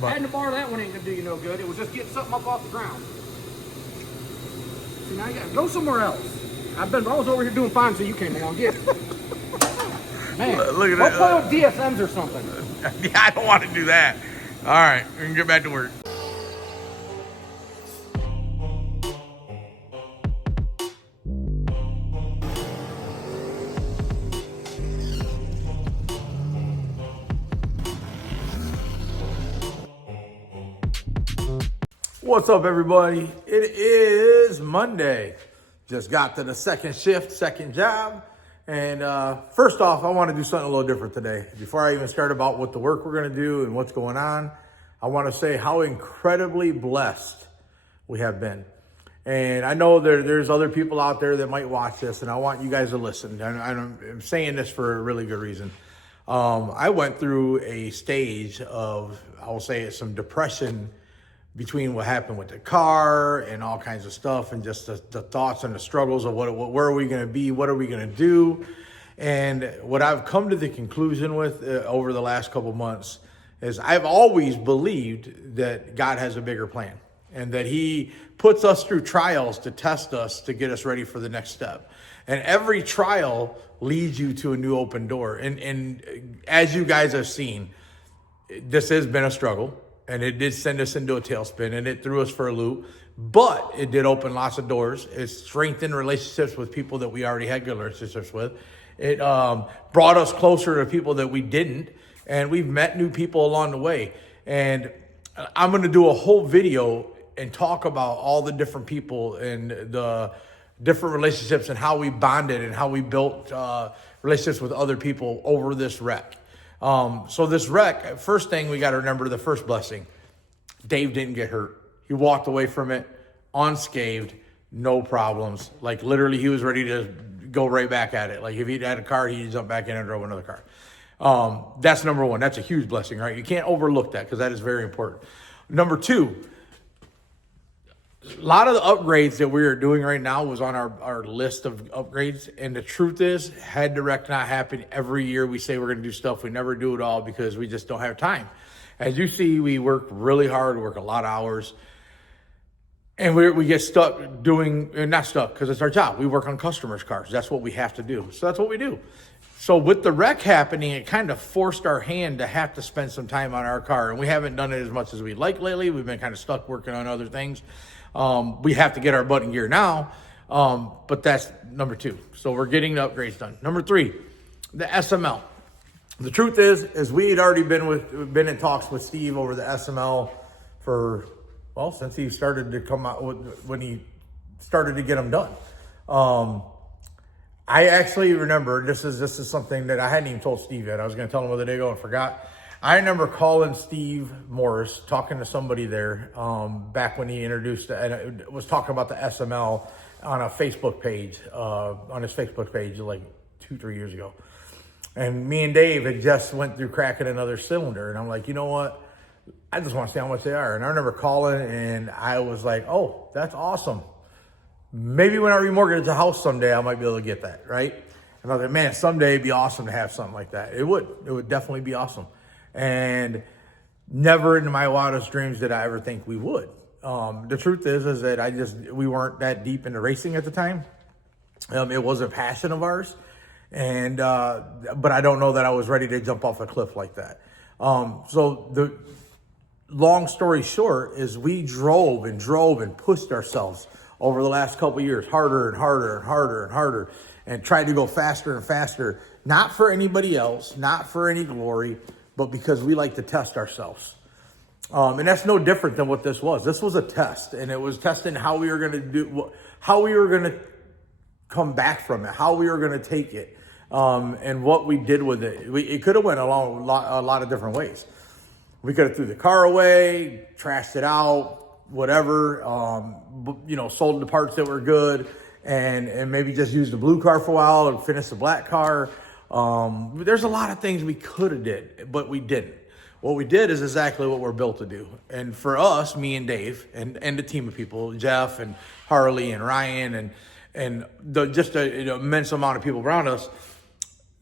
But Adding the bar, that one ain't gonna do you no good. It was just getting something up off the ground. See, now you gotta go somewhere else. I was over here doing fine until you came along. Get it. Man, look at go that. play with DSMs or something. Yeah, I don't want to do that. All right, we can get back to work. What's up, everybody? It is Monday. Just got to the second shift, second job. And first off, I want to do something a little different today. Before I even start about what the work we're going to do and what's going on, I want to say how incredibly blessed we have been. And I know there's other people out there that might watch this, and I want you guys to listen. And I'm saying this for a really good reason. I went through a stage of, I'll say it, some depression between what happened with the car and all kinds of stuff, and just the thoughts and the struggles of where are we going to be, what are we going to do. And what I've come to the conclusion with over the last couple months is I've always believed that God has a bigger plan, and that he puts us through trials to test us, to get us ready for the next step. And every trial leads you to a new open door. And as you guys have seen, this has been a struggle. And it did send us into a tailspin, and it threw us for a loop. But it did open lots of doors. It strengthened relationships with people that we already had good relationships with. It brought us closer to people that we didn't. And we've met new people along the way. And I'm going to do a whole video and talk about all the different people and the different relationships and how we bonded and how we built relationships with other people over this wreck. So this wreck, first thing we got to remember, the first blessing, Dave didn't get hurt. He walked away from it unscathed, no problems. Like literally he was ready to go right back at it. Like if he'd had a car, he'd jump back in and drove another car. That's number one. That's a huge blessing, right? You can't overlook that because that is very important. Number two, a lot of the upgrades that we are doing right now was on our list of upgrades. And the truth is, had direct not happen, every year we say we're going to do stuff. We never do it all because we just don't have time. As you see, we work really hard, work a lot of hours. And we get stuck doing, not stuck because it's our job. We work on customers' cars. That's what we have to do. So that's what we do. So with the wreck happening, it kind of forced our hand to have to spend some time on our car. And we haven't done it as much as we'd like lately. We've been kind of stuck working on other things. We have to get our butt in gear now, but that's number two. So we're getting the upgrades done. Number three, the SML. The truth is we had already been in talks with Steve over the SML for, well, since he started to come out when he started to get them done. I actually remember, this is something that I hadn't even told Steve yet. I was going to tell him the other day ago and forgot. I remember calling Steve Morris, talking to somebody there back when he introduced and was talking about the SML on a Facebook page, on his Facebook page like 2-3 years ago. And me and Dave had just went through cracking another cylinder. And I'm like, you know what? I just want to see how much they are. And I remember calling and I was like, oh, that's awesome. Maybe when I remortgage a house someday, I might be able to get that, right? And I was like, man, someday it'd be awesome to have something like that. It would definitely be awesome. And never in my wildest dreams did I ever think we would. The truth is that we weren't that deep into racing at the time. It was a passion of ours. And, but I don't know that I was ready to jump off a cliff like that. So the long story short is we drove and pushed ourselves over the last couple of years, harder and harder and harder and harder, and tried to go faster and faster, not for anybody else, not for any glory, but because we like to test ourselves. And that's no different than what this was. This was a test, and it was testing how we were going to do, how we were going to come back from it, how we were going to take it, and what we did with it. It could have went along a lot of different ways. We could have threw the car away, trashed it out, whatever, sold the parts that were good, and maybe just used the blue car for a while and finished the black car. There's a lot of things we could have did, but we didn't. What we did is exactly what we're built to do. And for us, me and Dave and the team of people, Jeff and Harley and Ryan and just an immense amount of people around us,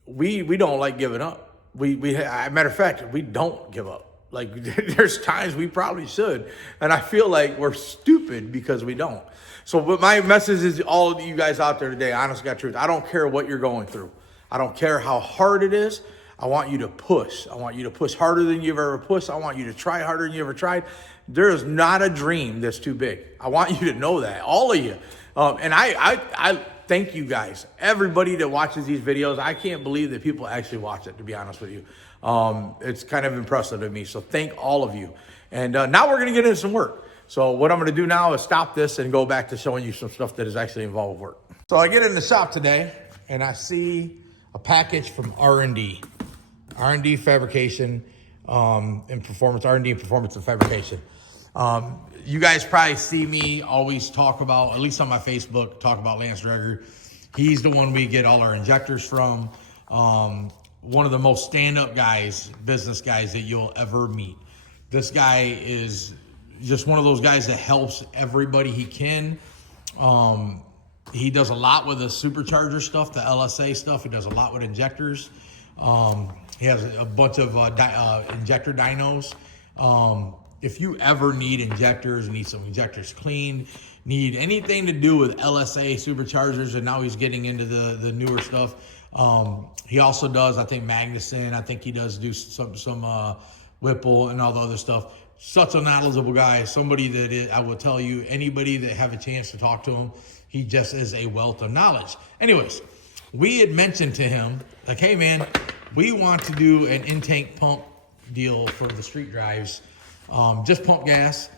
we don't like giving up. Matter of fact, we don't give up. Like there's times we probably should. And I feel like we're stupid because we don't. So but my message is all of you guys out there today, honest God truth. I don't care what you're going through. I don't care how hard it is. I want you to push. I want you to push harder than you've ever pushed. I want you to try harder than you ever tried. There is not a dream that's too big. I want you to know that, all of you. And I thank you guys, everybody that watches these videos. I can't believe that people actually watch it, to be honest with you. It's kind of impressive to me. So thank all of you. And now we're going to get into some work. So what I'm going to do now is stop this and go back to showing you some stuff that is actually involved with work. So I get in the shop today and I see a package from R&D Fabrication and Performance, R&D and Performance and Fabrication. You guys probably see me always talk about, at least on my Facebook, talk about Lance Dreger. He's the one we get all our injectors from. One of the most stand-up guys, business guys that you'll ever meet. This guy is just one of those guys that helps everybody he can. He does a lot with the supercharger stuff, the LSA stuff. He does a lot with injectors. He has a bunch of injector dynos. If you ever need injectors, need some injectors cleaned, need anything to do with LSA superchargers, and now he's getting into the newer stuff. He also does, I think, Magnuson. I think he does do some Whipple and all the other stuff. Such a knowledgeable guy. Somebody that is, I will tell you, anybody that have a chance to talk to him, he just is a wealth of knowledge. Anyways, we had mentioned to him, like, hey man, we want to do an in-tank pump deal for the street drives. Just pump gas,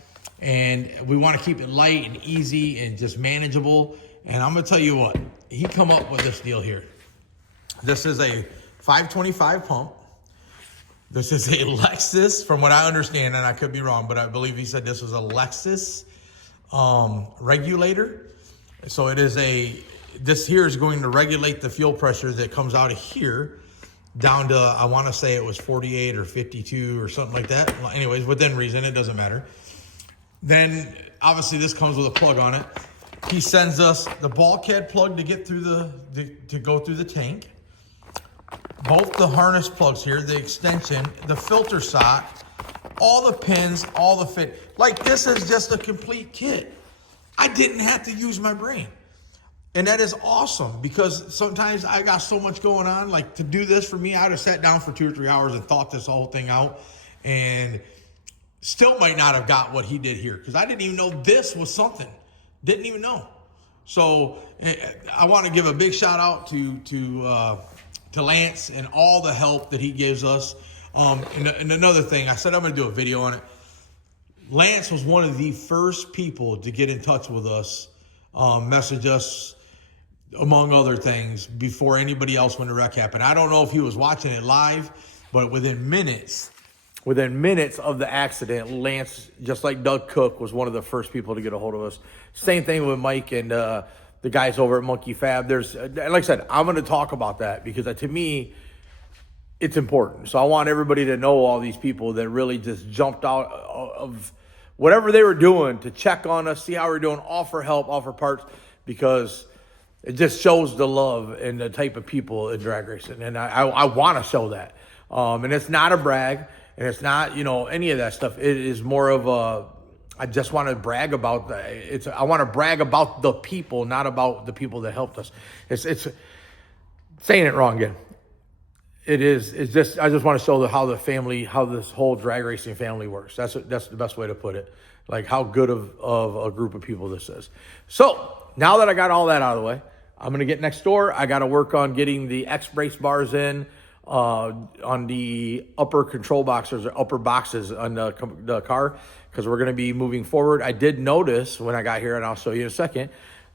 and we want to keep it light and easy and just manageable. And I'm going to tell you what, he come up with this deal here. This is a 525 pump. This is a Lexus, from what I understand, and I could be wrong, but I believe he said this was a Lexus regulator. So it is this here is going to regulate the fuel pressure that comes out of here down to, I want to say it was 48 or 52 or something like that. Well, anyways, within reason, it doesn't matter. Then obviously this comes with a plug on it. He sends us the bulkhead plug to get through to go through the tank. Both the harness plugs here, the extension, the filter sock, all the pins, all the fit. Like, this is just a complete kit. I didn't have to use my brain. And that is awesome, because sometimes I got so much going on. Like, to do this for me, I'd have sat down for 2 or 3 hours and thought this whole thing out, and still might not have got what he did here, because I didn't even know this was something. Didn't even know. So I want to give a big shout out to Lance and all the help that he gives us. And another thing, I said I'm going to do a video on it. Lance was one of the first people to get in touch with us, message us, among other things, before anybody else when the wreck happened. I don't know if he was watching it live, but within minutes of the accident, Lance, just like Doug Cook, was one of the first people to get a hold of us. Same thing with Mike and the guys over at Monkey Fab. There's, like I said, I'm going to talk about that because to me, it's important. So I want everybody to know all these people that really just jumped out of whatever they were doing to check on us, see how we're doing, offer help, offer parts, because it just shows the love and the type of people in drag racing. And I want to show that. And it's not a brag, and it's not, any of that stuff. It is more of I just want to brag about I want to brag about the people, not about the people that helped us. It's saying it wrong again. It's just, I just want to show how this whole drag racing family works. That's the best way to put it. Like how good of a group of people this is. So now that I got all that out of the way, I'm going to get next door. I got to work on getting the X-brace bars in on the upper control boxes or upper boxes on the car, because we're going to be moving forward. I did notice when I got here, and I'll show you in a second,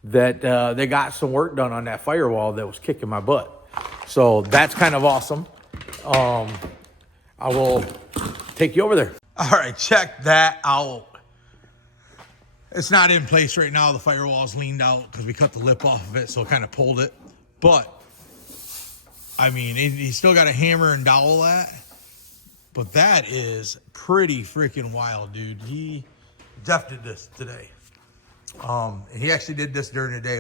that they got some work done on that firewall that was kicking my butt. So that's kind of awesome. I will take you over there. All right, check that out. It's not in place right now. The firewall is leaned out because we cut the lip off of it, so it kind of pulled it. But, I mean, he's still got a hammer and dowel that. But that is pretty freaking wild, dude. He Jeff did this today. He actually did this during the day.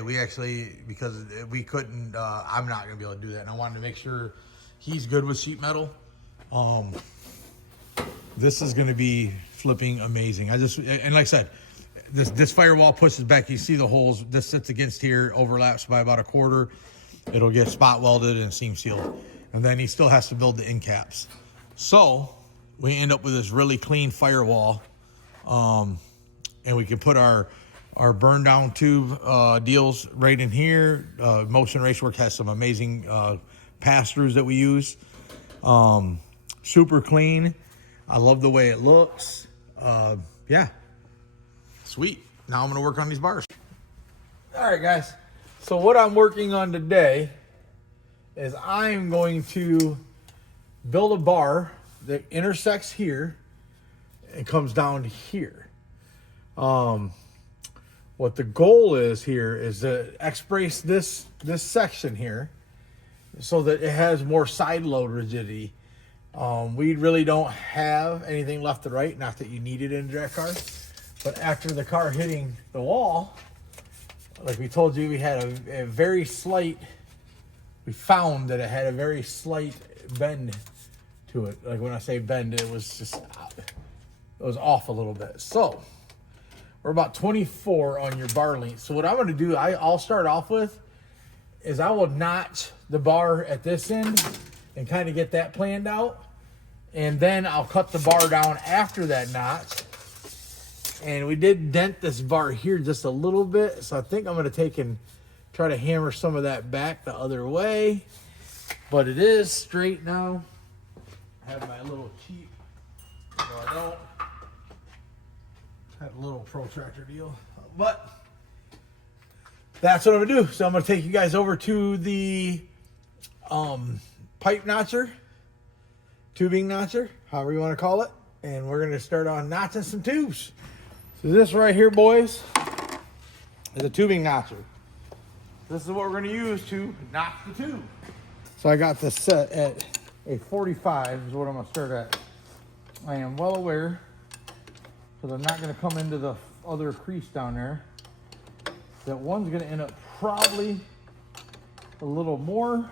Because we couldn't, I'm not going to be able to do that. And I wanted to make sure he's good with sheet metal. This is going to be flipping amazing. And like I said, this firewall pushes back. You see the holes. This sits against here, overlaps by about a quarter. It'll get spot welded and seam sealed. And then he still has to build the end caps. So we end up with this really clean firewall. And we can put our burn down tube deals right in here. Motion Racework has some amazing pass-throughs that we use. Super clean. I love the way it looks. Yeah. Sweet. Now I'm going to work on these bars. All right, guys. So what I'm working on today is I'm going to build a bar that intersects here and comes down to here. What the goal is here is to X-brace this section here so that it has more side load rigidity. We really don't have anything left to right, not that you need it in a drag car, but after the car hitting the wall, like we told you, we had a very slight, we found that it had a very slight bend to it. Like when I say bend, it was off a little bit. So we're about 24 on your bar length. So what I'm going to do, I'll start off with is I will notch the bar at this end and kind of get that planned out. And then I'll cut the bar down after that notch. And we did dent this bar here just a little bit. So I think I'm going to take and try to hammer some of that back the other way. But it is straight now. I have my little cheap, no I don't. Have a little protractor deal. But that's what I'm going to do. So I'm going to take you guys over to the pipe notcher, tubing notcher, however you want to call it. And we're going to start on notching some tubes. So this right here, boys, is a tubing notcher. This is what we're going to use to notch the tube. So I got this set at a 45 is what I'm going to start at. I am well aware, because I'm not going to come into the other crease down there, that one's going to end up probably a little more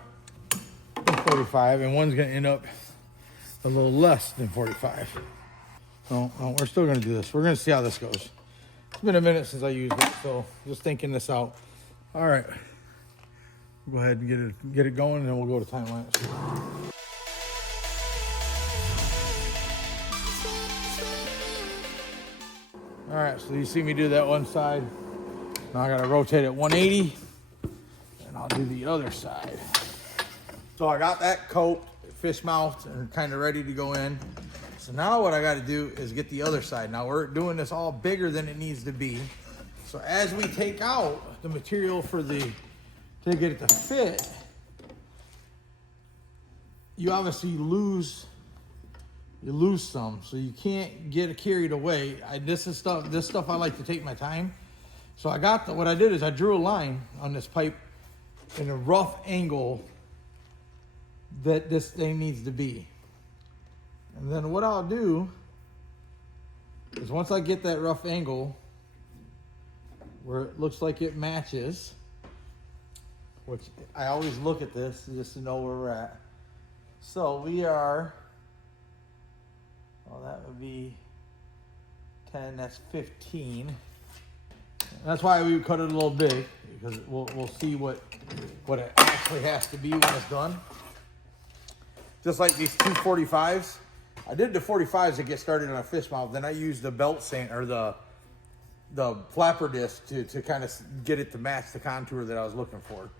than 45, and one's going to end up a little less than 45. No, we're still going to do this. We're going to see how this goes. It's been a minute since I used it, so just thinking this out. All right. Go ahead and get it going, and then we'll go to time lapse. All right, so you see me do that one side. Now I got to rotate it 180, and I'll do the other side. So I got that coat, fish mouthed, and kind of ready to go in. So now what I got to do is get the other side. Now we're doing this all bigger than it needs to be. So as we take out the material to get it to fit, you obviously lose some, so you can't get carried away. This stuff I like to take my time. So what I did is I drew a line on this pipe in a rough angle that this thing needs to be. And then what I'll do is once I get that rough angle where it looks like it matches, which I always look at this just to know where we're at. So we are, well, that would be 10, that's 15. And that's why we cut it a little big, because we'll see what it actually has to be when it's done. Just like these 245s. I did the 45s to get started on a fish mouth. Then I used the belt sand or the flapper disc to kind of get it to match the contour that I was looking for.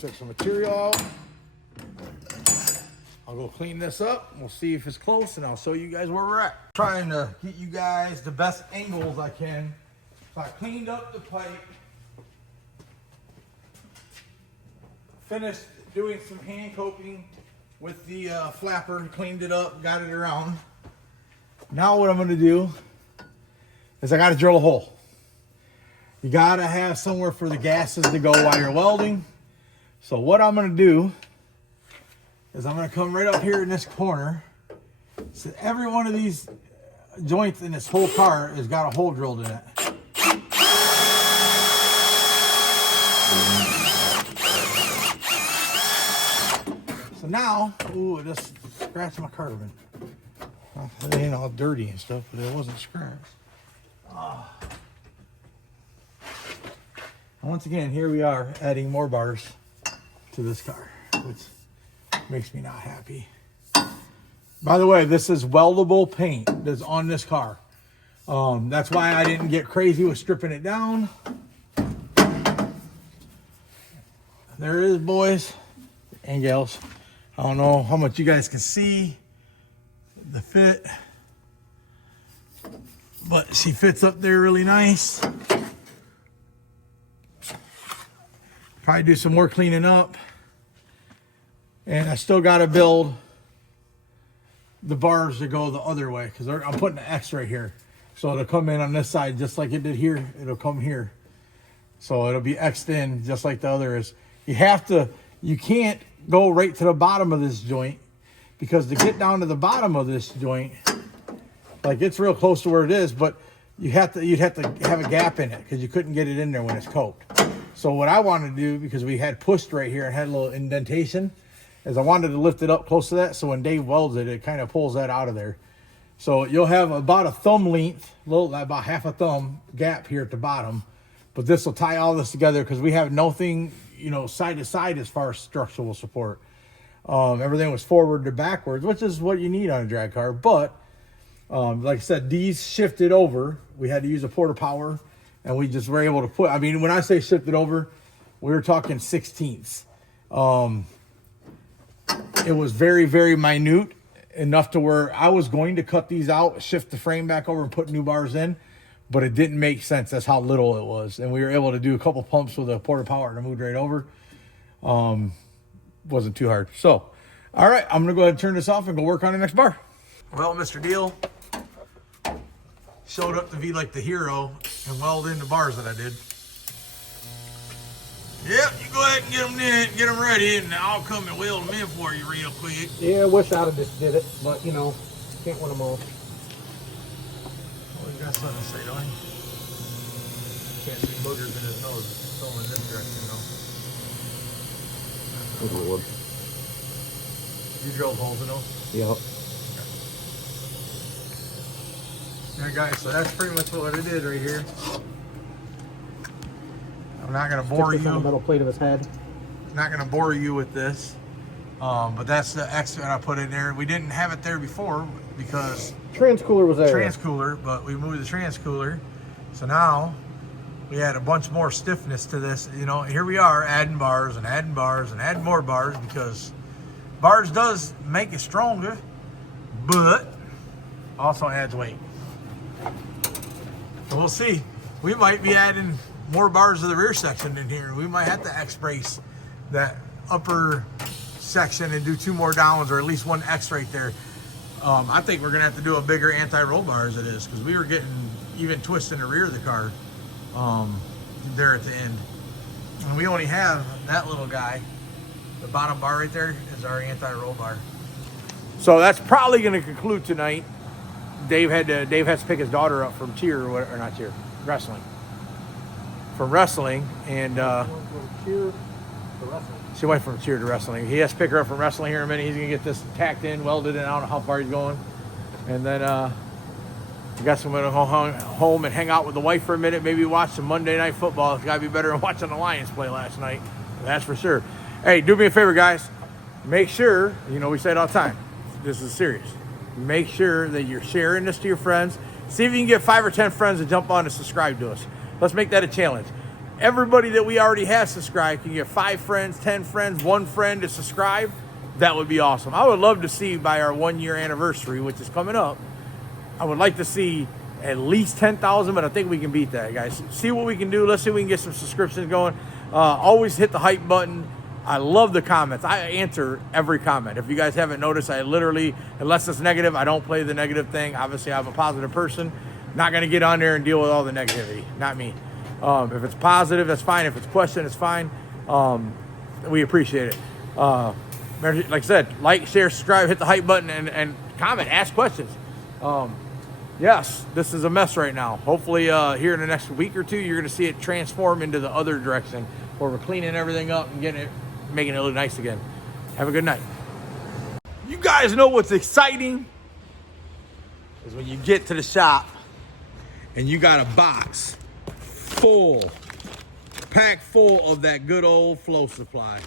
Check some material out. I'll go clean this up. We'll see if it's close, and I'll show you guys where we're at. Trying to get you guys the best angles I can. So I cleaned up the pipe. Finished doing some hand coping with the flapper. Cleaned it up, got it around. Now what I'm going to do is I got to drill a hole. You got to have somewhere for the gases to go while you're welding. So what I'm going to do is I'm going to come right up here in this corner. So every one of these joints in this whole car has got a hole drilled in it. So now, ooh, it just scratched my carbon. It ain't all dirty and stuff, but it wasn't scratched. Once again, here we are adding more bars to this car, which makes me not happy. By the way, this is weldable paint that's on this car. That's why I didn't get crazy with stripping it down. There it is, boys and gals. I don't know how much you guys can see the fit, but she fits up there really nice. Probably do some more cleaning up. And I still got to build the bars to go the other way, because I'm putting an X right here. So it'll come in on this side just like it did here. It'll come here. So it'll be X'd in just like the other is. You can't go right to the bottom of this joint, because to get down to the bottom of this joint, like it's real close to where it is, but you'd have to have a gap in it because you couldn't get it in there when it's coked. So what I wanted to do, because we had pushed right here and had a little indentation, is I wanted to lift it up close to that, so when Dave welds it, it kind of pulls that out of there. So you'll have about a thumb length, about half a thumb gap here at the bottom, but this will tie all this together because we have nothing, side to side as far as structural support. Everything was forward to backwards, which is what you need on a drag car. But like I said, these shifted over. We had to use a Porter Power, and we just were able to put, when I say shifted over, we were talking 16ths. It was very, very minute, enough to where I was going to cut these out, shift the frame back over, and put new bars in, but it didn't make sense. That's how little it was. And we were able to do a couple pumps with a Porter Power and it moved right over. Wasn't too hard. So, all right, I'm going to go ahead and turn this off and go work on the next bar. Well, Mr. Deal showed up to be like the hero and weld in the bars that I did. Yep, you go ahead and get them in, get them ready, and I'll come and weld them in for you real quick. Yeah, I wish I'd have just did it, but can't win them all. Oh, you got something to say, don't you? Can't see boogers in his nose. It's all in this direction, though. You drilled holes in those? Yep. Yeah, guys, so that's pretty much what it is right here. I'm not going to bore you. On the metal plate of his head. Not going to bore you with this, but that's the extra I put in there. We didn't have it there before because Transcooler was there. Transcooler, but we moved the transcooler, so now we had a bunch more stiffness to this. Here we are adding bars and adding bars and adding more bars, because bars does make it stronger, but also adds weight. So we'll see. We might be adding more bars to the rear section in here. We might have to X-brace that upper section and do 2 more downs, or at least 1 X right there. I think we're gonna have to do a bigger anti-roll bar as it is, because we were getting even twists in the rear of the car there at the end. And we only have that little guy. The bottom bar right there is our anti-roll bar. So that's probably gonna conclude tonight. Dave has to pick his daughter up from wrestling. From wrestling, and she went from cheer to wrestling. He has to pick her up from wrestling here in a minute. He's gonna get this tacked in, welded, and I don't know how far he's going. And then I guess I'm gonna go home and hang out with the wife for a minute. Maybe watch some Monday Night Football. It's gotta be better than watching the Lions play last night. That's for sure. Hey, do me a favor, guys. Make sure, we say it all the time. This is serious. Make sure that you're sharing this to your friends. See if you can get 5 or 10 friends to jump on and subscribe to us. Let's make that a challenge. Everybody that we already have subscribed can get 5 friends, 10 friends, 1 friend to subscribe, that would be awesome. I would love to see by our 1 year anniversary, which is coming up, I would like to see at least 10,000, but I think we can beat that, guys. See what we can do. Let's see if we can get some subscriptions going. Always hit the hype button. I love the comments. I answer every comment. If you guys haven't noticed, I literally, unless it's negative, I don't play the negative thing. Obviously, I'm a positive person. Not going to get on there and deal with all the negativity. Not me. If it's positive, that's fine. If it's question, it's fine. We appreciate it. Like I said, like, share, subscribe, hit the hype button, and comment, ask questions. Yes, this is a mess right now. Hopefully here in the next week or two, you're going to see it transform into the other direction where we're cleaning everything up and making it look nice again. Have a good night. You guys know what's exciting is when you get to the shop and you got a box packed full of that good old Flow Supply.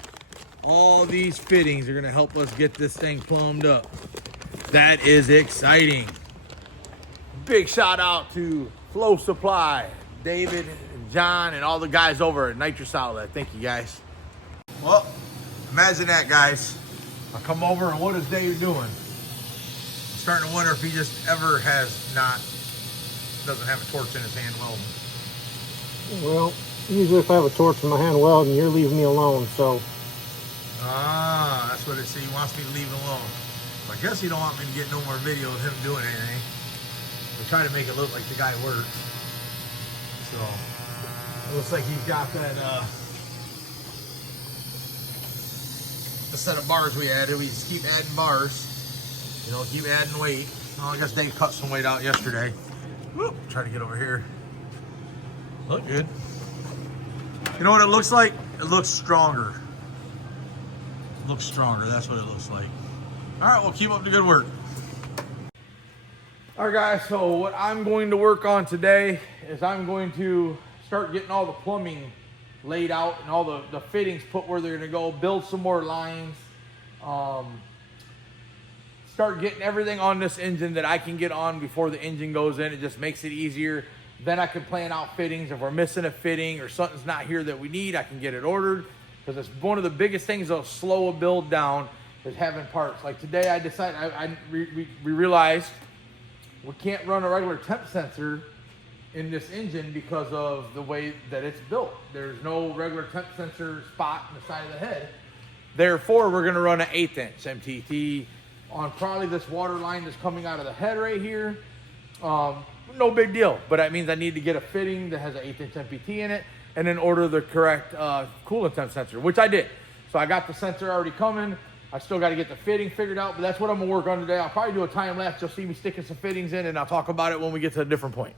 All these fittings are going to help us get this thing plumbed up. That is exciting. Big shout out to Flow Supply, David, and John, and all the guys over at Nitrous Outlet. Thank you, guys. Well, imagine that, guys. I come over, and what is Dave doing? I'm starting to wonder if he just ever doesn't have a torch in his hand welding. Well, usually if I have a torch in my hand welding, you're leaving me alone, so. Ah, that's what it says. He wants me to leave it alone. I guess he don't want me to get no more video of him doing anything. We try to make it look like the guy works. So, it looks like he's got that, the set of bars we added. We just keep adding bars. You know, keep adding weight. Oh, I guess Dave cut some weight out yesterday. Whoop, try to get over here. Look good. You know what it looks like? It looks stronger. It looks stronger. That's what it looks like. All right, well, keep up the good work. All right, guys, so what I'm going to work on today is I'm going to start getting all the plumbing laid out and all the fittings put where they're going to go, build some more lines, start getting everything on this engine that I can get on before the engine goes in. It just makes it easier. Then I can plan out fittings. If we're missing a fitting or something's not here that we need, I can get it ordered, because it's one of the biggest things that'll slow a build down is having parts. Like today I decided, we realized we can't run a regular temp sensor in this engine because of the way that it's built. There's no regular temp sensor spot in the side of the head. Therefore, we're gonna run an 1/8 inch MTT on probably this water line that's coming out of the head right here. No big deal, but that means I need to get a fitting that has an 1/8 inch MPT in it and then order the correct coolant temp sensor, which I did. So I got the sensor already coming. I still got to get the fitting figured out, but that's what I'm gonna work on today. I'll probably do a time lapse. You'll see me sticking some fittings in, and I'll talk about it when we get to a different point.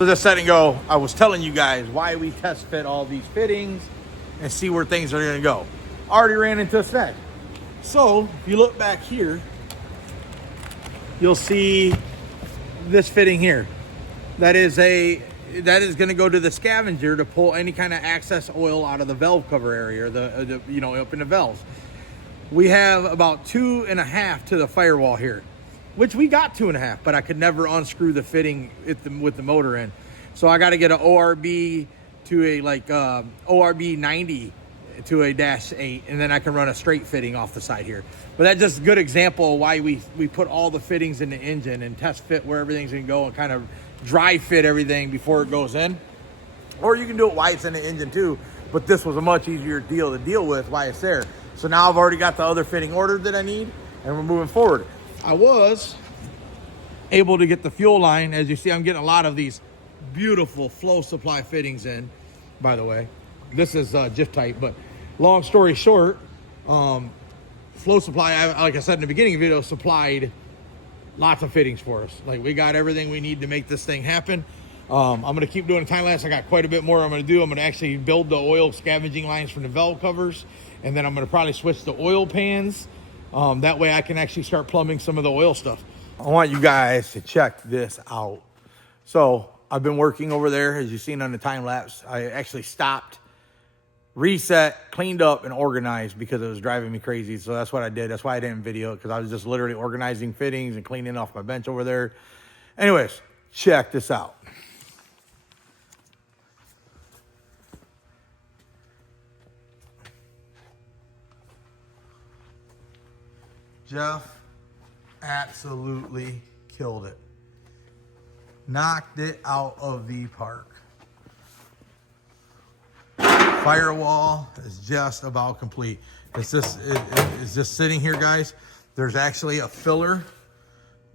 Just set and go. I was telling you guys why we test fit all these fittings and see where things are going to go. Already ran into a snag. So if you look back here, you'll see this fitting here. That is going to go to the scavenger to pull any kind of excess oil out of the valve cover area, or the up in the valves. We have about 2.5 to the firewall here, which we got 2.5, but I could never unscrew the fitting with the motor in. So I got to get an ORB to a ORB 90 to a -8, and then I can run a straight fitting off the side here. But that's just a good example of why we put all the fittings in the engine and test fit where everything's gonna go and kind of dry fit everything before it goes in. Or you can do it while it's in the engine too, but this was a much easier deal to deal with while it's there. So now I've already got the other fitting ordered that I need, and we're moving forward. I was able to get the fuel line. As you see, I'm getting a lot of these beautiful Flow Supply fittings in, by the way. This is JIF type, but long story short, Flow Supply, like I said in the beginning of the video, supplied lots of fittings for us. Like, we got everything we need to make this thing happen. I'm gonna keep doing a time lapse. I got quite a bit more I'm gonna do. I'm gonna actually build the oil scavenging lines from the valve covers, and then I'm gonna probably switch the oil pans. That way I can actually start plumbing some of the oil stuff. I want you guys to check this out. So I've been working over there, as you've seen on the time lapse. I actually stopped reset, cleaned up, and organized because it was driving me crazy. So that's what I did. That's why I didn't video it, because I was just literally organizing fittings and cleaning off my bench over there. Anyways, check this out. Jeff absolutely killed it. Knocked it out of the park. Firewall is just about complete. It's just sitting here, guys. There's actually a filler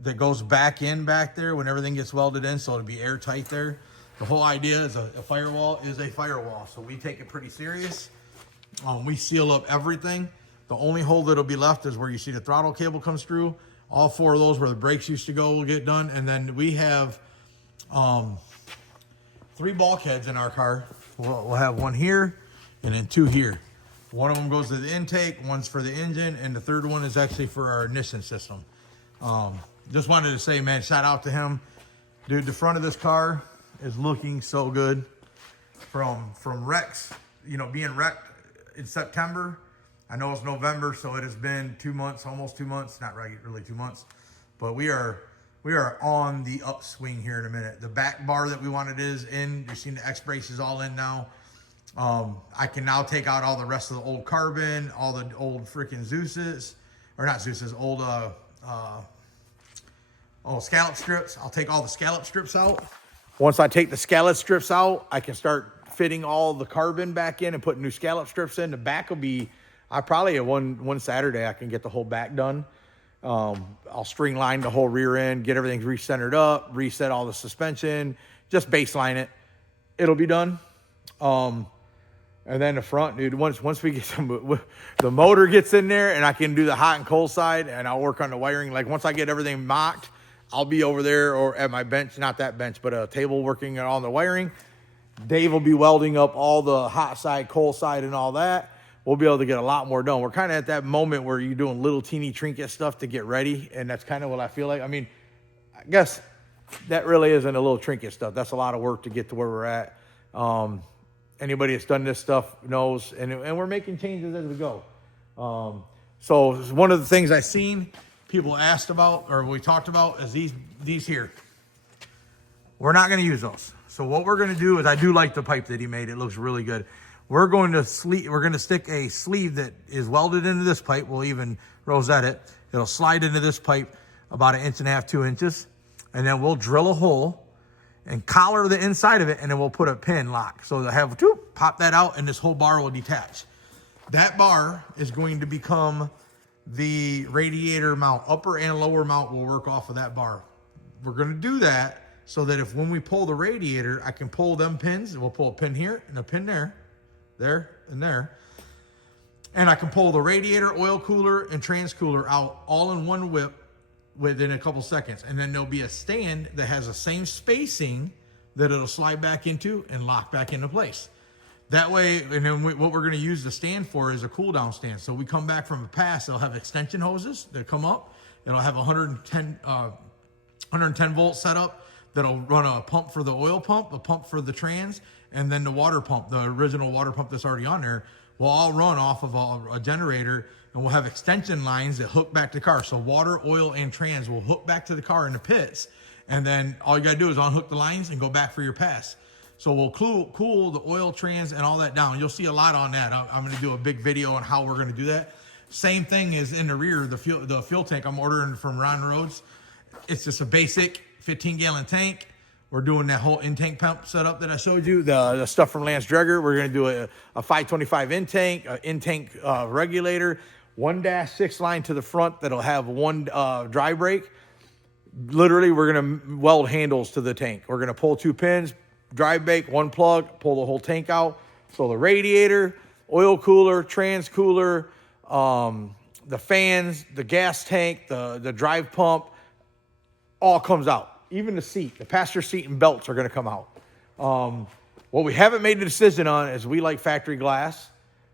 that goes back there when everything gets welded in, so it'll be airtight there. The whole idea is a firewall is a firewall, so we take it pretty serious. We seal up everything. The only hole that'll be left is where you see the throttle cable comes through. All 4 of those where the brakes used to go will get done. And then we have 3 bulkheads in our car. We'll have 1 here and then 2 here. One of them goes to the intake, one's for the engine, and the third one is actually for our ignition system. Just wanted to say, man, shout out to him. Dude, the front of this car is looking so good. From wrecks, you know, being wrecked in September. I know it's November, so it has been 2 months, almost 2 months, not really 2 months, but we are on the upswing here in a minute. The back bar that we wanted is in. You've seen the X braces all in now. I can now take out all the rest of the old carbon, all the old freaking Zeus's, or not Zeus's, old scallop strips. I'll take all the scallop strips out. Once I take the scallop strips out, I can start fitting all the carbon back in and putting new scallop strips in. The back will be, I probably one Saturday I can get the whole back done. I'll string line the whole rear end, get everything recentered up, reset all the suspension, just baseline it. It'll be done. And then the front, dude, once we get the motor gets in there and I can do the hot and cold side, and I'll work on the wiring. Like once I get everything mocked, I'll be over there or at my bench, not that bench, but a table working on the wiring. Dave will be welding up all the hot side, cold side, and all that. We'll be able to get a lot more done. We're kind of at that moment where you're doing little teeny trinket stuff to get ready, and that's kind of what I feel like. I mean, I guess that really isn't a little trinket stuff. That's a lot of work to get to where we're at. Anybody that's done this stuff knows, and we're making changes as we go. So one of the things I've seen people asked about, or we talked about, is these here. We're not going to use those. So what we're going to do is, I do like the pipe that he made. It looks really good. We're going to stick a sleeve that is welded into this pipe. We'll even rosette it. It'll slide into this pipe about 1.5 inches, 2 inches. And then we'll drill a hole and collar the inside of it, and then we'll put a pin lock. So they'll have, pop that out, and this whole bar will detach. That bar is going to become the radiator mount. Upper and lower mount will work off of that bar. We're going to do that so that if when we pull the radiator, I can pull them pins, and we'll pull a pin here and a pin there, and there. And I can pull the radiator, oil cooler, and trans cooler out all in one whip within a couple seconds. And then there'll be a stand that has the same spacing that it'll slide back into and lock back into place. That way, and then what we're going to use the stand for is a cool down stand. So we come back from a pass, it'll have extension hoses that come up. It'll have 110 volt setup that'll run a pump for the oil pump, a pump for the trans, and then the water pump, the original water pump that's already on there, will all run off of a generator, and we'll have extension lines that hook back to the car. So water, oil, and trans will hook back to the car in the pits, and then all you got to do is unhook the lines and go back for your pass. So we'll cool the oil, trans, and all that down. You'll see a lot on that. I'm going to do a big video on how we're going to do that. Same thing is in the rear, the fuel tank I'm ordering from Ron Rhodes. It's just a basic 15-gallon tank. We're doing that whole in-tank pump setup that I showed you, the stuff from Lance Dreger. We're going to do a 525 in-tank regulator, 1-6 line to the front that'll have one dry brake. Literally, we're going to weld handles to the tank. We're going to pull 2 pins, dry brake, 1 plug, pull the whole tank out. So the radiator, oil cooler, trans cooler, the fans, the gas tank, the drive pump, all comes out. Even the seat, the passenger seat and belts are going to come out. What we haven't made a decision on is we like factory glass.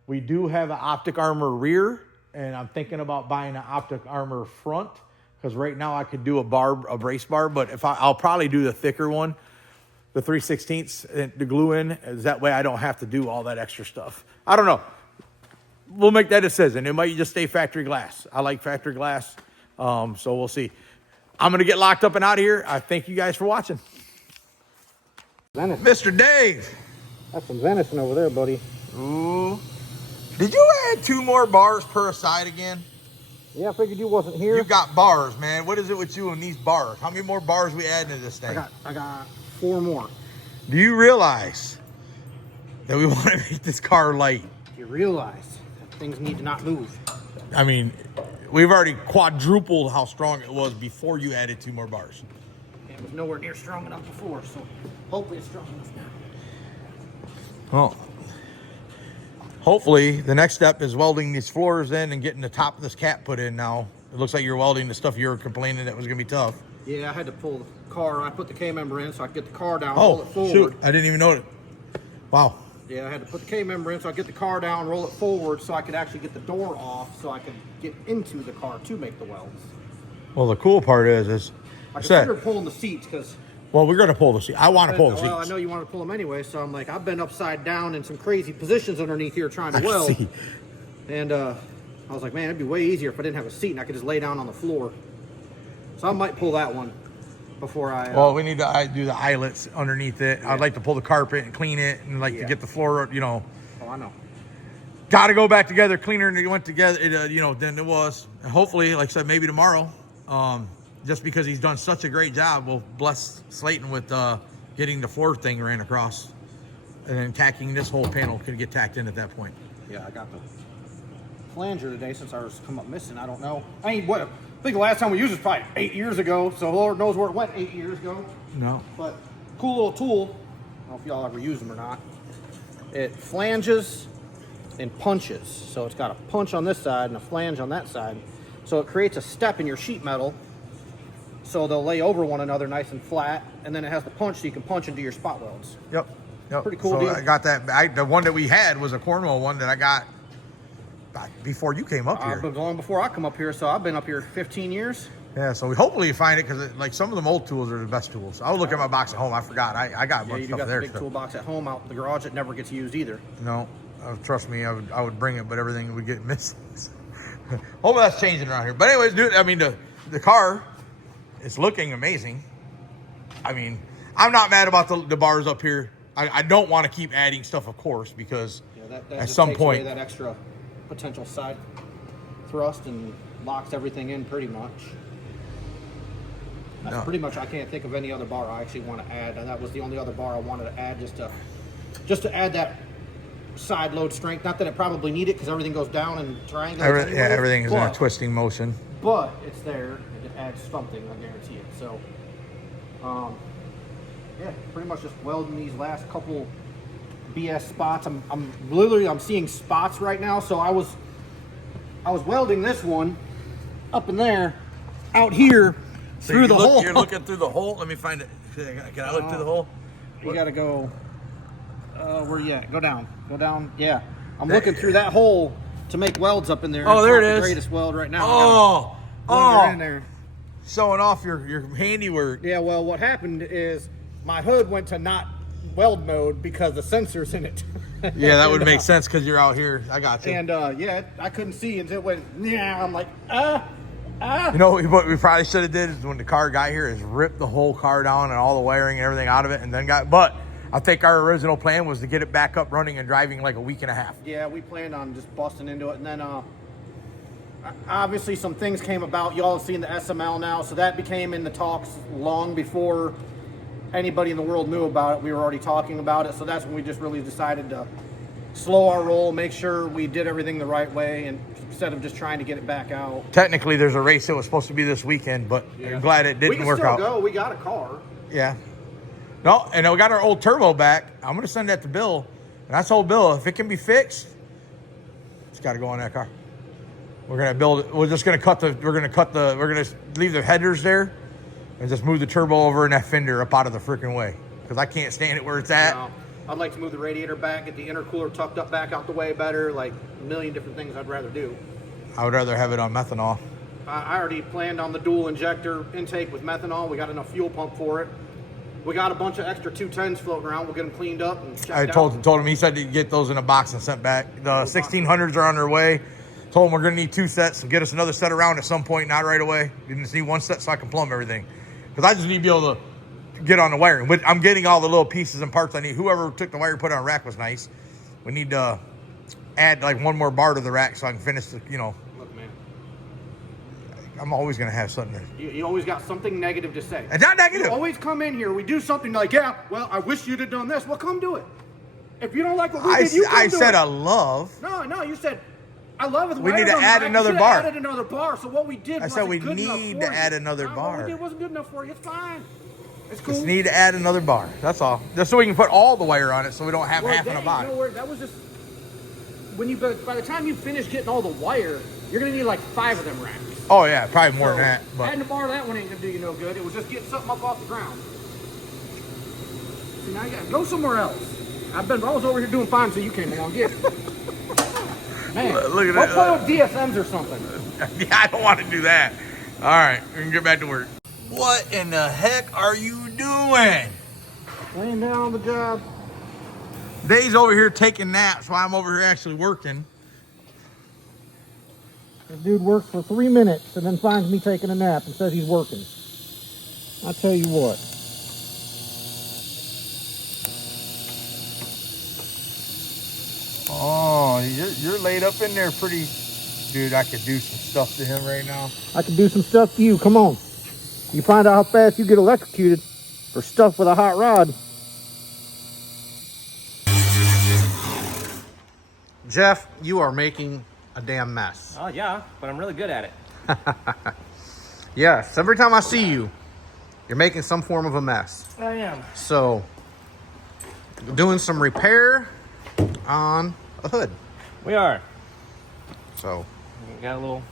We do have an Optic Armor rear, and I'm thinking about buying an Optic Armor front, because right now I could do a brace bar, but I'll probably do the thicker one. the 3/16 to glue in. Is that way I don't have to do all that extra stuff. I don't know. We'll make that decision. It might just stay factory glass. I like factory glass. So we'll see. I'm going to get locked up and out of here. I thank you guys for watching. Venison. Mr. Dave. That's some venison over there, buddy. Ooh. Did you add 2 more bars per side again? Yeah, I figured you wasn't here. You got bars, man. What is it with you and these bars? How many more bars we adding to this thing? I got 4 more. Do you realize that we want to make this car light? You realize that things need to not move. I mean, we've already quadrupled how strong it was before you added 2 more bars. It was nowhere near strong enough before, so hopefully it's strong enough now. Well, hopefully the next step is welding these floors in and getting the top of this cap put in now. It looks like you're welding the stuff you were complaining that was going to be tough. Yeah, I had to pull the car. I put the K-member in so I could get the car down, roll it forward. Shoot. I didn't even know it. Wow. Yeah, I had to put the K-member in so I could get the car down, roll it forward so I could actually get the door off so I could get into the car to make the welds. Well, the cool part is I considered pulling the seats because... Well, we're going to pull the seat. I want to pull the seats. Well, I know you want to pull them anyway, so I'm like, I've been upside down in some crazy positions underneath here trying to weld. See. And I was like, man, it'd be way easier if I didn't have a seat and I could just lay down on the floor. So I might pull that one before I... Well, we need to do the eyelets underneath it. Yeah. I'd like to pull the carpet and clean it and to get the floor, you know. Oh, I know. Got to go back together, cleaner than it went together, than it was. And hopefully, like I said, maybe tomorrow. Just because he's done such a great job, we'll bless Slayton with getting the floor thing ran across. And then tacking this whole panel could get tacked in at that point. Yeah, I got the flanger today since ours come up missing. I don't know. I mean, I think the last time we used it was probably 8 years ago, so Lord knows where it went 8 years ago. No. But cool little tool. I don't know if y'all ever use them or not. It flanges and punches. So it's got a punch on this side and a flange on that side. So it creates a step in your sheet metal. So they'll lay over one another nice and flat, and then it has the punch so you can punch into your spot welds. Yep. Pretty cool so deal. I got that. The one that we had was a Cornwall one that I got before you came up here. I've been going before I come up here, so I've been up here 15 years. Yeah, so hopefully you find it because like some of them old tools are the best tools. I was looking at my box at home. I forgot. I got a bunch of stuff got there. The big toolbox at home out in the garage that never gets used either. No, trust me, I would bring it, but everything would get missing. Hopefully that's changing around here. But anyways, dude, I mean the car. It's looking amazing. I mean, I'm not mad about the bars up here. I don't want to keep adding stuff, of course, because that at just some takes point away that extra potential side thrust and locks everything in pretty much. That's pretty much. I can't think of any other bar I actually want to add, and that was the only other bar I wanted to add just to add that side load strength. Not that it probably need it because everything goes down in triangles. Everything is in a twisting motion. But it's there. It adds something, I guarantee it. So, yeah, pretty much just welding these last couple BS spots. I'm literally seeing spots right now. So I was welding this one up in there, out here So through the hole. You're looking through the hole. Let me find it. Can I look through the hole? You gotta go. Where you at? Go down. Go down. Yeah, I'm looking through that hole to make welds up in there. Oh, there it is. is. The greatest weld right now. In there. Showing off your handiwork. Yeah, well, what happened is my hood went to not weld mode because the sensor's in it. Yeah, that would make sense because you're out here. I got you. And yeah, I couldn't see until it went, yeah, I'm like, You know what we probably should have did is when the car got here is rip the whole car down and all the wiring and everything out of it and then but I think our original plan was to get it back up running and driving like a week and a half. Yeah, we planned on just busting into it. And then obviously some things came about. Y'all have seen the SML now, so that became in the talks long before anybody in the world knew about it. We were already talking about it, so that's when we just really decided to slow our roll, make sure we did everything the right way, and instead of just trying to get it back out. Technically, there's a race that was supposed to be this weekend, but I'm glad it didn't work out. We can still go. We got a car. Yeah. No, and we got our old turbo back. I'm going to send that to Bill. And I told Bill, if it can be fixed, it's got to go on that car. We're going to build it. We're just going to leave the headers there and just move the turbo over and that fender up out of the freaking way. Because I can't stand it where it's at. No, I'd like to move the radiator back, get the intercooler tucked up back out the way better, like a million different things I'd rather do. I would rather have it on methanol. I already planned on the dual injector intake with methanol. We got enough fuel pump for it. We got a bunch of extra 210s floating around. We'll get them cleaned up and checked I out. told him, he said to get those in a box and sent back. The 1600s are on their way. Told him we're going to need 2 sets and get us another set around at some point, not right away. You just need 1 set so I can plumb everything. Because I just need to be able to get on the wiring. But I'm getting all the little pieces and parts I need. Whoever took the wire put it on a rack was nice. We need to add like 1 more bar to the rack so I can finish the, you know. Look, man. I'm always going to have something there. You always got something negative to say. It's not negative. You always come in here, we do something like, yeah, well, I wish you'd have done this. Well, come do it. If you don't like what we did, you come I do said it. I love. No, you said, I love it. We need to add another You bar. added another bar. So what we did I said wasn't we good enough need for to you. add another No, bar. What we did wasn't good enough for you. It's fine. It's cool. Just need to add another bar. That's all. Just so we can put all the wire on it so we don't have half in a box. You know where that was just when you by the time you finish getting all the wire, you're gonna need like 5 of them racks. Oh, yeah, probably more than that. But Adding a bar to that one ain't gonna do you no good. It was just getting something up off the ground. See, now you gotta go somewhere else. I was over here doing fine until you came along. Get it. Man, Look at let's that. play with DSMs or something. Yeah, I don't want to do that. All right, we can get back to work. What in the heck are you doing? Laying down on the job. Dave's over here taking naps while I'm over here actually working. This dude works for 3 minutes and then finds me taking a nap and says he's working. I'll tell you what. Oh, you're laid up in there pretty. Dude, I could do some stuff to him right now. I can do some stuff to you. Come on. You find out how fast you get electrocuted or stuffed with a hot rod. Jeff, you are making a damn mess. Oh, yeah, but I'm really good at it. Yes, every time I see you, you're making some form of a mess. I am. So, doing some repair on a hood. We are. So, We got a little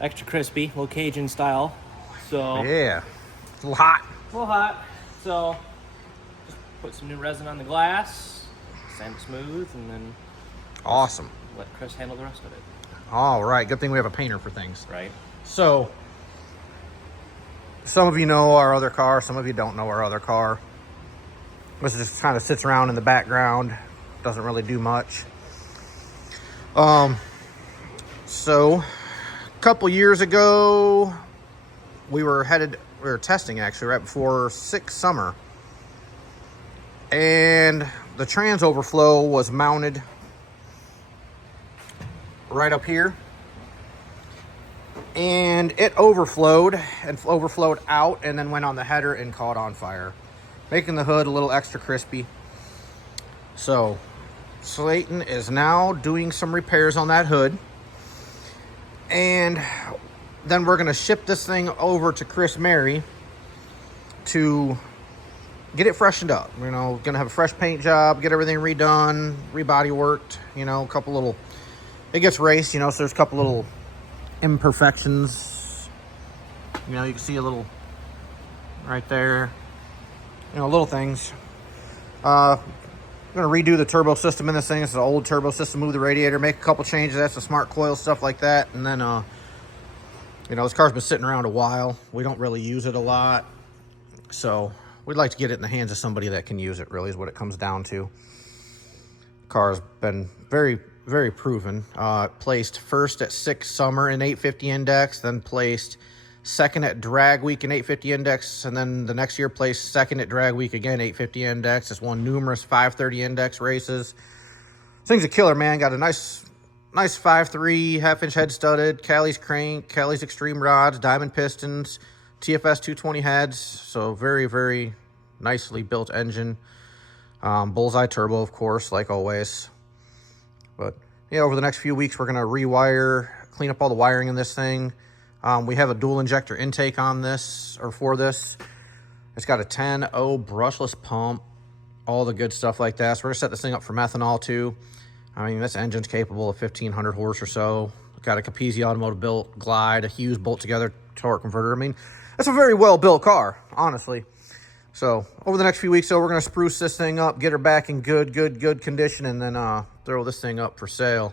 extra crispy, little Cajun style. So, yeah, it's a little hot. a little hot. So, just put some new resin on the glass, sand it smooth, and then Awesome. let Chris handle the rest of it. All right, good thing we have a painter for things. Right? So, some of you know our other car, some of you don't know our other car. This just kind of sits around in the background, doesn't really do much. So, a couple years ago, we were testing actually right before summer. And the trans overflow was mounted right up here. And it overflowed out and then went on the header and caught on fire, making the hood a little extra crispy. So Slayton is now doing some repairs on that hood, and then we're going to ship this thing over to Chris Mary to get it freshened up. You know, going to have a fresh paint job, get everything redone, rebody worked, you know, a couple little, it gets raced, you know, so there's a couple little imperfections. You know, you can see a little right there, you know, little things. I'm gonna redo the turbo system in this thing. It's an old turbo system, move the radiator, make a couple changes, that's the smart coil, stuff like that. And then you know, this car's been sitting around a while. We don't really use it a lot, so we'd like to get it in the hands of somebody that can use it, really is what it comes down to. Car's been very, very proven. Placed first at 6 Summer in 850 Index, then placed second at Drag Week in 850 Index, and then the next year placed second at Drag Week again, 850 Index. It's won numerous 530 Index races. This thing's a killer, man. Got a nice 5.3 half-inch head studded, Callie's crank, Callie's extreme rods, diamond pistons, TFS 220 heads. So very, very nicely built engine. Bullseye turbo, of course, like always. But yeah, over the next few weeks, we're going to rewire, clean up all the wiring in this thing. We have a dual injector intake on this, or for this. It's got a 10.0 brushless pump, all the good stuff like that. So we're going to set this thing up for methanol too. I mean, this engine's capable of 1,500 horse or so. Got a Capizzi Automotive built Glide, a Hughes bolt together torque converter. I mean, it's a very well built car, honestly. So over the next few weeks, we're going to spruce this thing up, get her back in good condition, and then throw this thing up for sale.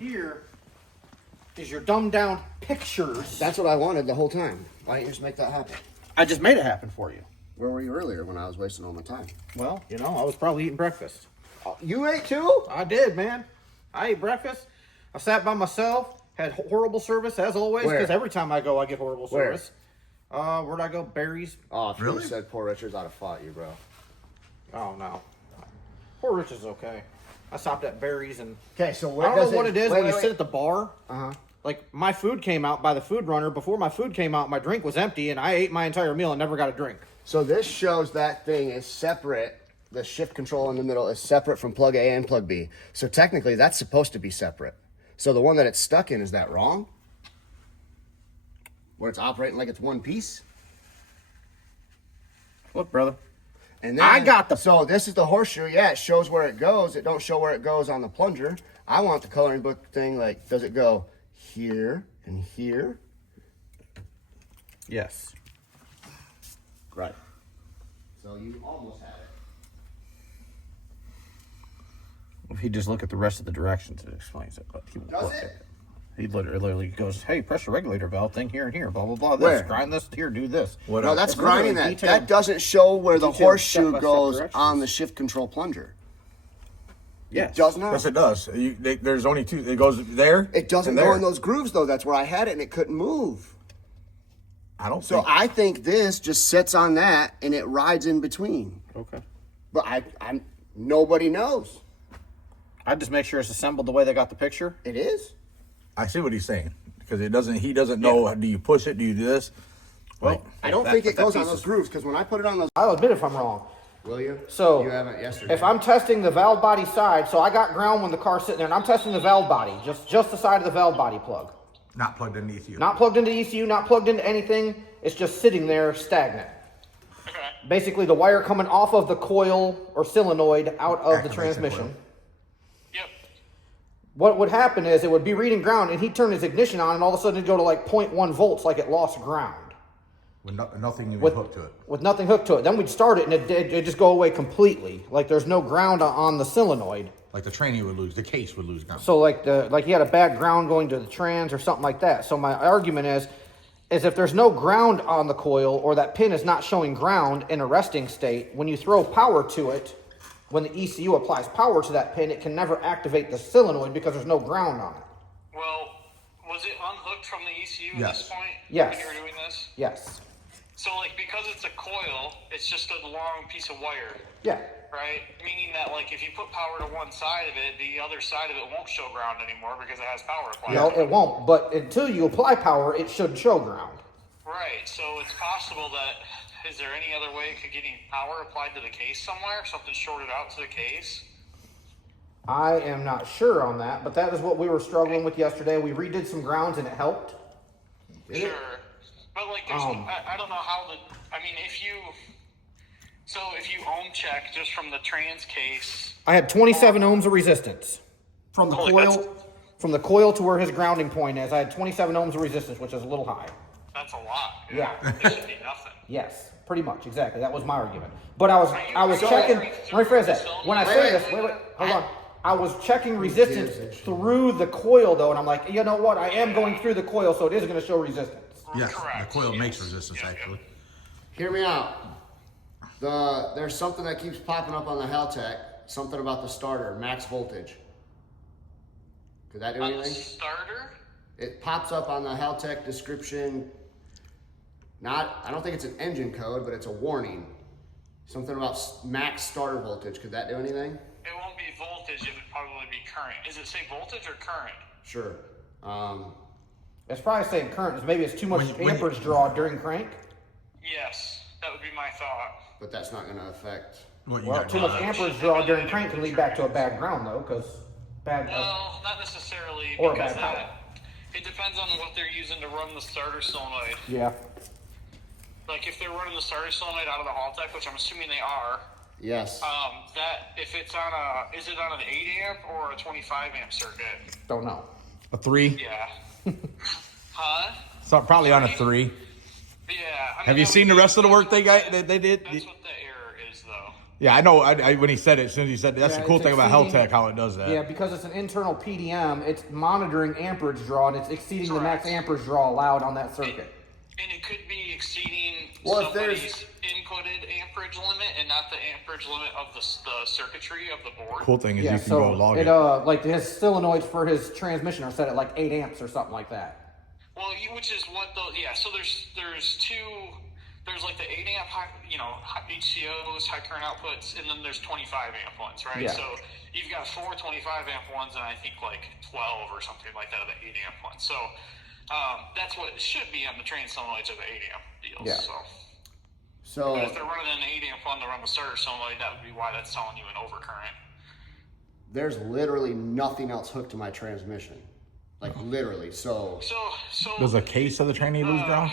here is your dumbed down pictures. That's what I wanted the whole time. Why didn't you just make that happen? I just made it happen for you. Where were you earlier when I was wasting all my time? Well, you know, I was probably eating breakfast. You ate too? I did, man. I ate breakfast. I sat by myself, had horrible service as always, Where? because every time I go, I get horrible Where? service. Where'd I go? Berries. Oh, if you Really? said Poor Richards, I'd have fought you, bro. Oh, no. Poor Rich is okay. I stopped at Berries and... Okay, so I where don't does know what it is when you sit at the bar. Uh-huh. Like, my food came out by the food runner. Before my food came out, my drink was empty, and I ate my entire meal and never got a drink. So this shows that thing is separate. The shift control in the middle is separate from plug A and plug B. So technically, that's supposed to be separate. So the one that it's stuck in, is that wrong? Where it's operating like it's one piece? Look, brother. And then, I got the- So this is the horseshoe. Yeah, it shows where it goes. It don't show where it goes on the plunger. I want the coloring book thing. Like, does it go here and here? Yes. Right. So you almost had it. If he just look at the rest of the directions, it explains it. But he won't Does look it? at it. He literally goes, hey, pressure regulator valve thing here and here, blah, blah, blah. This, Where? grind this here, do this. What No, else? that's It's literally grinding that. detailed- That doesn't show where the detailed horseshoe step-by-step goes directions. on the shift control plunger. Yes. It does not. Yes, it does. There's only two. It goes there. It doesn't and go there. in those grooves though. That's where I had it and it couldn't move. I don't So think. I think this just sits on that and it rides in between. Okay. But I'm nobody knows. I just make sure it's assembled the way they got the picture. It is. I see what he's saying because it doesn't. He doesn't know. Yeah. Do you push it? Do you do this? Well, I don't that- think it that goes on piece those is- grooves because when I put it on those, I'll admit if I'm wrong. will you? So, you haven't yesterday. if I'm testing the valve body side, so I got ground when the car's sitting there, and I'm testing the valve body, just the side of the valve body plug. Not plugged underneath you. Not plugged into ECU, not plugged into anything. It's just sitting there stagnant. Okay. Basically, the wire coming off of the coil or solenoid out of the Activates the transmission. coil. Yep. What would happen is it would be reading ground, and he'd turn his ignition on, and all of a sudden it'd go to like 0.1 volts, like it lost ground. With nothing even With, hooked to it. with nothing hooked to it. Then we'd start it, and it'd just go away completely. Like there's no ground on the solenoid. Like the tranny would lose. The case would lose ground. So like he had a bad ground going to the trans or something like that. So my argument is if there's no ground on the coil or that pin is not showing ground in a resting state, when you throw power to it, when the ECU applies power to that pin, it can never activate the solenoid because there's no ground on it. Well, was it unhooked from the ECU at Yes. this point? Yes. When you were doing this? Yes. So, like, because it's a coil, it's just a long piece of wire, Yeah. right? Meaning that, like, if you put power to one side of it, the other side of it won't show ground anymore because it has power applied. No, to it won't. But until you apply power, it should show ground. Right. So it's possible that. Is there any other way it could get any power applied to the case somewhere? Something shorted out to the case? I am not sure on that, but that is what we were struggling with yesterday. We redid some grounds and it helped. Sure. But like, there's, Um, I don't know how I mean, if you ohm check just from the trans case, I had 27 ohms of resistance from the Holy, coil, that's- from the coil to where his grounding point is. I had 27 ohms of resistance, which is a little high. that's a lot. Yeah. It should be nothing. Yes, pretty much, exactly. That was my argument. But I was checking. Let me phrase that. When I say this, wait, hold on. I was checking resistance through the coil though, and I'm like, you know what? I am going through the coil, so it is going to show resistance. Yes, Correct. the coil makes Yes. resistance Yeah, actually. Hear me out. There's something that keeps popping up on the Haltech. Something about the starter, max voltage. Could that do On the anything? starter? It pops up on the Haltech description. I don't think it's an engine code, but it's a warning. Something about max starter voltage. Could that do anything? It won't be voltage, it would probably be current. Does it say voltage or current? Sure. It's probably saying current. Maybe it's too much When- amperage draw during crank. Yes, that would be my thought. But that's not going to affect. What you Well, got too going much on? amperage draw during crank can lead back to a bad ground though, because bad. Well, not necessarily, Or because bad power. it depends on what they're using to run the starter solenoid. Yeah. Like if they're running the starter solenoid out of the Haltech, which I'm assuming they are, Yes. that if it's on is it on an 8 amp or a 25 amp circuit? Don't know. A 3? Yeah. Huh? So probably on a 3. Yeah. I mean, Have you that seen would the be- rest of the work they got that they did? That's what the error is, though. Yeah, I know. When he said it, as soon as he said it, that's Yeah, the cool it's thing about exceeding- Heltec, how it does that. Yeah, because it's an internal PDM, it's monitoring amperage draw, and it's exceeding the max Correct. amperage draw allowed on that circuit. And it could be exceeding Well, if there's- somebody's inputted amperage limit and not the amperage limit of the circuitry of the board. Cool thing is Yeah, you can go so log it it. like his solenoids for his transmission are set at like 8 amps or something like that. Well, which is what the So there's two. There's like the 8 amp, HCOs, high current outputs, and then there's 25 amp ones, right? Yeah. So you've got 4 25 amp ones, and I think like 12 or something like that of the 8 amp ones. So that's what it should be on the train solenoids of the 8 amp deals. Yeah. So But if they're running an 8 amp one to run the starter solenoid, that would be why that's telling you an overcurrent. there's literally nothing else hooked to my transmission. Like literally. So So Does a case of the train need lose ground?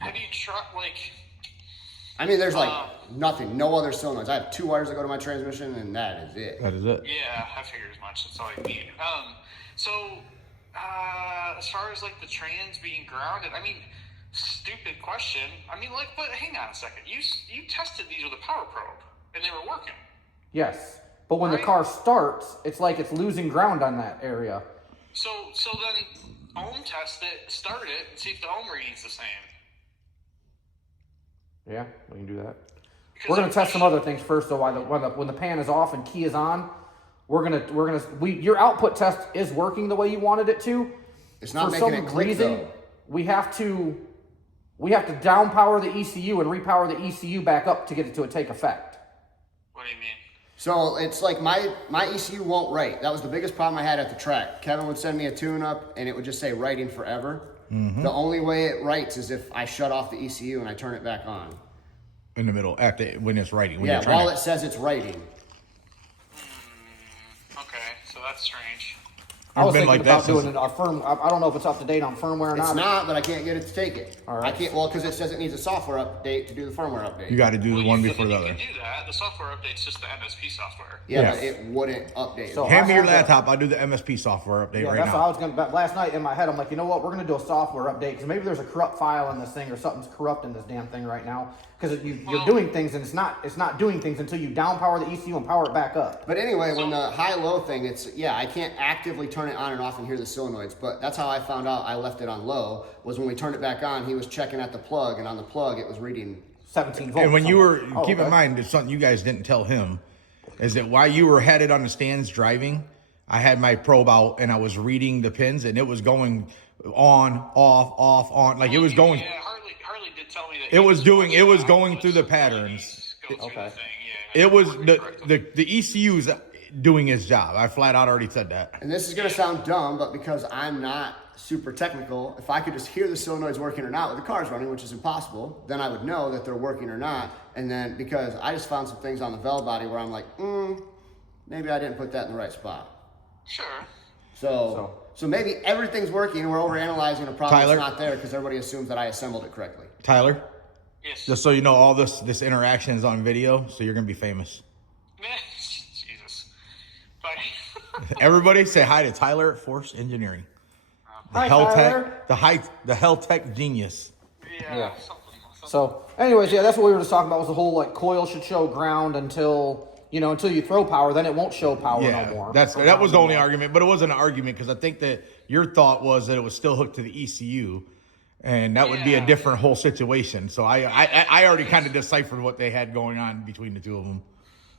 have you tried I mean, there's like nothing, no other solenoids. I have 2 wires that go to my transmission, and that is it. That is it. Yeah, I figured as much. That's all I need. As far as like the trans being grounded, I mean, stupid question. I mean, like, but hang on a second. You tested these with a power probe, and they were working. Yes. But when the Right. car starts, it's like it's losing ground on that area. So then ohm test it, start it, and see if the ohm reading's the same. Yeah, we can do that. Because We're gonna I'm test some pretty other things first, though. When the pan is off and key is on, your output test is working the way you wanted it to. It's not For making some it click reason, though. we have to down power the ECU and repower the ECU back up to get it to take effect. What do you mean? So it's like my ECU won't write. That was the biggest problem I had at the track. Kevin would send me a tune-up, and it would just say writing forever. The only way it writes is if I shut off the ECU and I turn it back on. In the middle, when it's writing. When Yeah, you're trying while to, it says it's writing. Okay, so that's strange. I was been thinking like that about doing since- it on I don't know if it's up to date on firmware or It's not. not, but I can't get it to take it. All right. I can't, well, because it says it needs a software update to do the firmware update. you got to do the one before the You other. can do that. The software update's just the MSP software. Yeah, Yeah. but it wouldn't update. So- Hand me your I had to- laptop. I'll do the MSP software update Yeah, right that's what I now. was gonna. But last night in my head, I'm like, you know what? We're gonna do a software update because maybe there's a corrupt file in this thing or something's corrupt in this damn thing right now. Because you're doing things and it's not doing things until you down power the ECU and power it back up. But anyway, when the high-low thing, I can't actively turn it on and off and hear the solenoids, but that's how I found out I left it on low, was when we turned it back on, he was checking at the plug, and on the plug, it was reading. 17 volts. And when you were, Oh, keep okay. in mind, it's something you guys didn't tell him, is that while you were headed on the stands driving, I had my probe out and I was reading the pins and it was going on, off, on. Like it was going, Yeah, Harley did tell me that. it was watching going outputs through the and patterns. go through Okay. the thing, yeah, It was working correctly. the ECU's doing his job. I flat out already said that. And this is going to sound dumb, but because I'm not super technical, if I could just hear the solenoids working or not with the cars running, which is impossible, then I would know that they're working or not. And then because I just found some things on the valve body where I'm like, maybe I didn't put that in the right spot. Sure. So maybe everything's working and we're overanalyzing a problem Tyler? that's not there because everybody assumes that I assembled it correctly. Tyler, Yes. just so you know, all this interaction is on video, so you're gonna be famous. Jesus. But Everybody say hi to Tyler at Force Engineering. The Hi, Heltec, Tyler. the Heltec genius. Yeah. So, anyways, yeah, that's what we were just talking about was the whole like coil should show ground until you throw power, then it won't show power no more. That was the only argument, but it wasn't an argument because I think that your thought was that it was still hooked to the ECU, and that would be a Yeah. different whole situation. So I already kind of deciphered what they had going on between the two of them.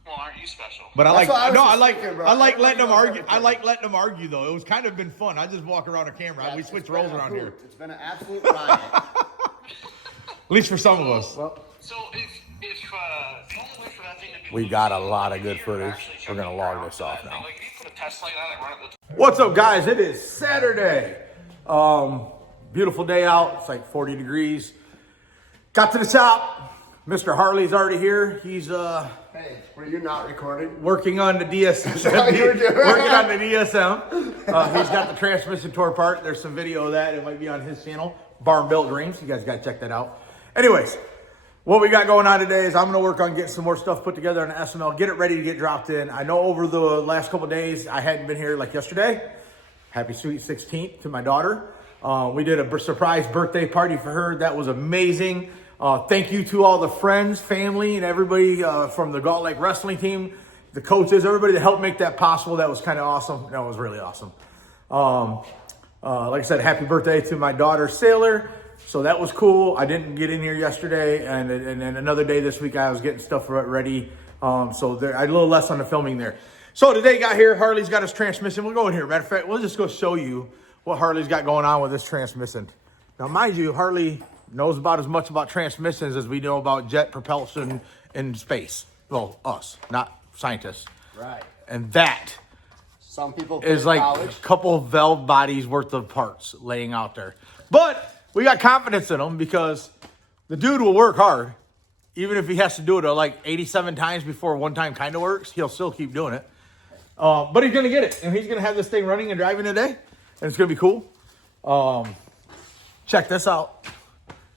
Well, aren't you special? But That's what I was just I thinking, bro. like letting them Everybody argue. knows I like letting them argue though. It was kind of been fun. I just walk around a camera. We It's switch been roles a around hoot. here. It's been an absolute riot. At least for some of us. Well, So if the only way for that thing to be We got a lot of if good you're footage. actually We're gonna checking log ground this for off that now. thing, like if you put a test light on it, run it the What's up, guys? It is Saturday. Beautiful day out. It's like 40 degrees. Got to the shop. Mr. Harley's already here. He's Hey, were you not recording? working on the DSM. what you were doing? Working on the DSM. He's got the transmission tour part. There's some video of that. It might be on his channel, Barn Built Dreams. You guys got to check that out. Anyways, what we got going on today is I'm going to work on getting some more stuff put together on the SML, get it ready to get dropped in. I know over the last couple of days, I hadn't been here like yesterday. Happy sweet 16th to my daughter. We did a surprise birthday party for her. That was amazing. Thank you to all the friends, family, and everybody from the Galt Lake wrestling team, the coaches, everybody that helped make that possible. That was kind of awesome. That was really awesome. Like I said, happy birthday to my daughter, Sailor. So that was cool. I didn't get in here yesterday, and then another day this week I was getting stuff ready. So I had a little less on the filming there. So today got here, Harley's got his transmission. We'll go in here. Matter of fact, we'll just go show you what Harley's got going on with this transmission. Now, mind you, Harley knows about as much about transmissions as we know about jet propulsion in space. Well, us, not scientists. Right. And that Some people is like a couple of valve bodies worth of parts laying out there. But we got confidence in him because the dude will work hard. Even if he has to do it like 87 times before one time kind of works, he'll still keep doing it. But he's going to get it. And he's going to have this thing running and driving today. And it's going to be cool. Check this out.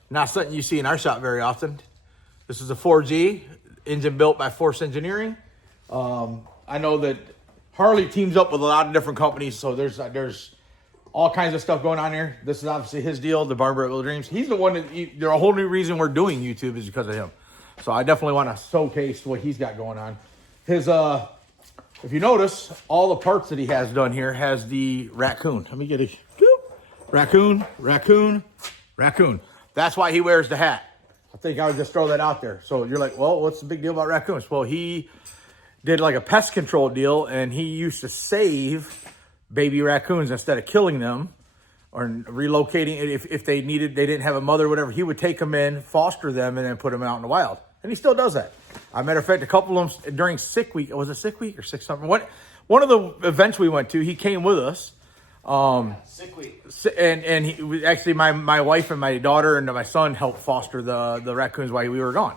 Not something you see in our shop very often. This is a 4G engine built by Force Engineering. I know that Harley teams up with a lot of different companies, so there's all kinds of stuff going on here. This is obviously his deal, the Barber at Will Dreams. He's the one that, there's a whole new reason we're doing YouTube is because of him. So I definitely want to showcase what he's got going on. His, if you notice, all the parts that he has done here has the raccoon. Let me get it. Raccoon, raccoon, raccoon. That's why he wears the hat. I think I would just throw that out there. So you're like, well, what's the big deal about raccoons? Well, he did like a pest control deal, and he used to save baby raccoons instead of killing them or relocating it. If they didn't have a mother or whatever, he would take them in, foster them, and then put them out in the wild. And he still does that. As a matter of fact, a couple of them during sick week, was it sick week or sick summer? One of the events we went to, he came with us. sick week. And he was actually my wife and my daughter and my son helped foster the raccoons while we were gone.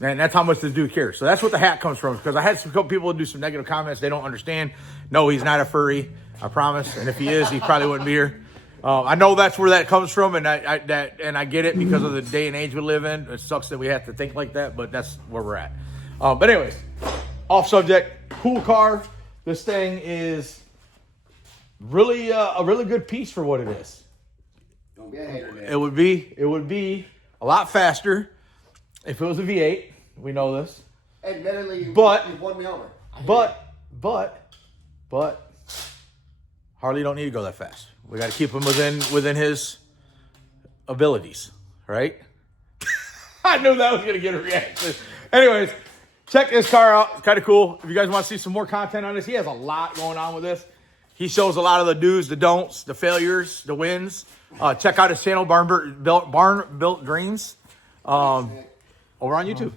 And that's how much this dude cares. So that's what the hat comes from. Because I had some people do some negative comments. They don't understand. No, he's not a furry. I promise. And if he is, he probably wouldn't be here. I know that's where that comes from, and I get it because of the day and age we live in. It sucks that we have to think like that, but that's where we're at. But anyways, off subject. Cool car. This thing is really a really good piece for what it is. Don't be a hater, man. It would be a lot faster if it was a V8. We know this. Admittedly, you won me over. But Harley don't need to go that fast. We got to keep him within his abilities, right? I knew that was going to get a reaction. Anyways, check this car out. It's kind of cool. If you guys want to see some more content on this, he has a lot going on with this. He shows a lot of the do's, the don'ts, the failures, the wins. Check out his channel, Barn Built Dreams, over on YouTube.